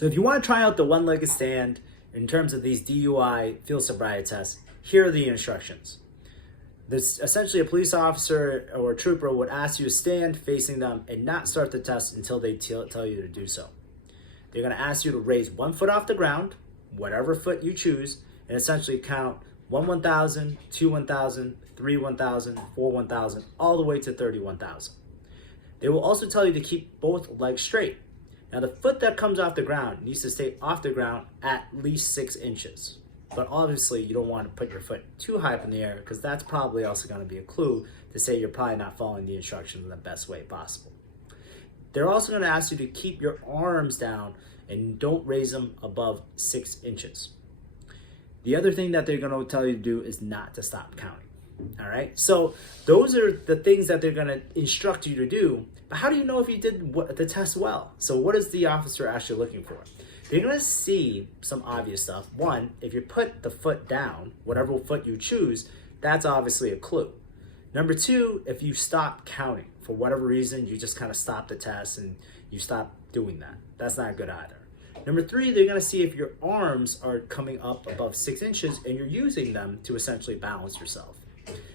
So if you want to try out the one-legged stand in terms of these DUI field sobriety tests, here are the instructions. This essentially a police officer or a trooper would ask you to stand facing them and not start the test until they tell you to do so. They're going to ask you to raise 1 foot off the ground, whatever foot you choose, and essentially count 1 1,000, 2 1,000, 3 1,000, 4 1,000, all the way to 31,000. They will also tell you to keep both legs straight. Now the foot that comes off the ground needs to stay off the ground at least 6 inches. But obviously you don't want to put your foot too high up in the air because that's probably also going to be a clue to say you're probably not following the instructions in the best way possible. They're also going to ask you to keep your arms down and don't raise them above 6 inches. The other thing that they're going to tell you to do is not to stop counting. All right, so those are the things that they're going to instruct you to do. But how do you know if you did the test well? So what is the officer actually looking for? They're going to see some obvious stuff. One, if you put the foot down, whatever foot you choose, that's obviously a clue. Number two, if you stop counting for whatever reason, you just kind of stop the test and you stop doing that. That's not good either. Number three, they're going to see if your arms are coming up above 6 inches and you're using them to essentially balance yourself.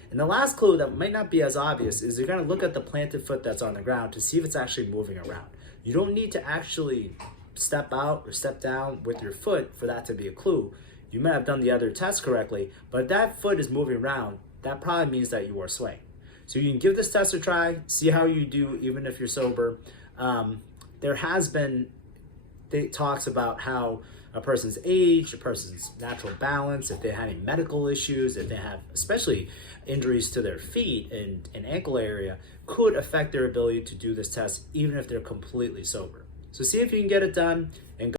And the last clue that might not be as obvious is they're going to look at the planted foot that's on the ground to see if it's actually moving around. You don't need to actually step out or step down with your foot for that to be a clue. You may have done the other test correctly, but if that foot is moving around, that probably means that you are swaying. So you can give this test a try, see how you do even if you're sober. There has been talks about how a person's age, a person's natural balance, if they have any medical issues, if they have especially injuries to their feet and ankle area, could affect their ability to do this test even if they're completely sober. So see if you can get it done and